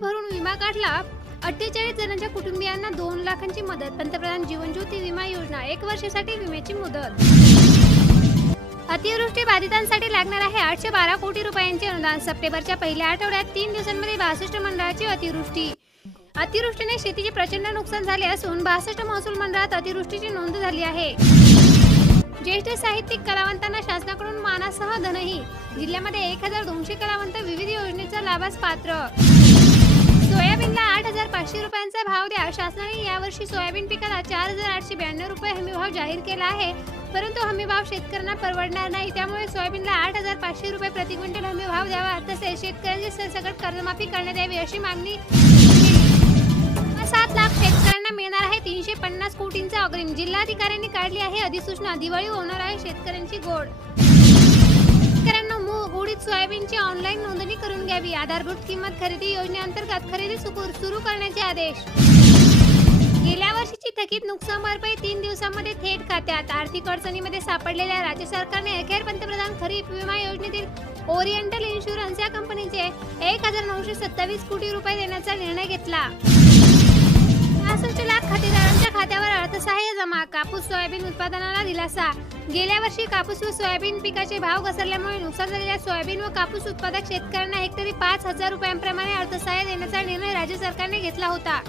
भरून विमा काढला। 48 जणांच्या कुटुंबियांना 2 लाखांची मदत। पंतप्रधान जीवन ज्योती विमा योजना 1 वर्षासाठी विम्याची मुदत। अतिवृष्टी बाधितांसाठी लागणार आहे 812 कोटी रुपयांचे अनुदान। सप्टेंबरच्या पहिल्या आठवड्यात 3 दिवसांमध्ये 62 मंडळाची अतिवृष्टी। अतिवृष्टीने शेतीचे प्रचंड नुकसान झाले असून 62 महसूल मंडळात अतिवृष्टीची नोंद झाली आहे। ज्येष्ठ साहित्यिक कलावंतांना शासनाकडून मानासह धनही। जिल्ह्यामध्ये 1200 कलावंत विविध योजनेचा लाभास पात्र। सोयाबीनला 8500 रुपयांचा भाव द्या। शासनाने यावर्षी सोयाबीन पिकाला 4892 रुपये हमीभाव जाहीर केला आहे, परंतु हमीभाव शेतकऱ्यांना परवडणार नाही। त्यामुळे सोयाबीनला 8500 रुपये प्रति क्विंटल हमीभाव द्यावा, तसेच शेतकऱ्यांची सरसकट कर्जमाफी करण्यात यावी अशी मागणी 7 लाख शेतकऱ्यांना मिळणार आहे 350 कोटींचा अग्रिम। जिल्हाधिकाऱ्यांनी काढली आहे अधिसूचना। दिवाळी होणार आहे शेतकऱ्यांची गोड। शेतकऱ्यांना मूग उडीद सोयाबीनची ऑनलाईन नोंदणी करून घ्यावी। आधारभूत किंमत खरेदी योजनेअंतर्गत खरेदी सुरू करण्याचे आदेश। गेल्या वर्षीची थकीत नुकसान भरपाई 3 दिवसांमध्ये थेट खात्यात। आर्थिक अडचणीमध्ये सापडलेल्या राज्य सरकारने अखेर पंतप्रधान खरीप विमा योजनेतील ओरिएंटल इन्शुरन्स या कंपनीचे 1927 कोटी रुपये देण्याचा निर्णय घेतला। 65 लाख खातेदारांच्या खात्यावर अर्थसहाय्य जमा। कापूस सोयाबीन उत्पादनाला दिलासा। गेल्या वर्षी कापूस व सोयाबीन पिकाचे भाव घसरल्यामुळे नुकसान झालेल्या सोयाबीन व कापूस उत्पादक शेतकऱ्यांना हेक्टरी 5000 रुपयांप्रमाणे अर्थसहाय्य देण्याचा निर्णय राज्य सरकारने घेतला होता।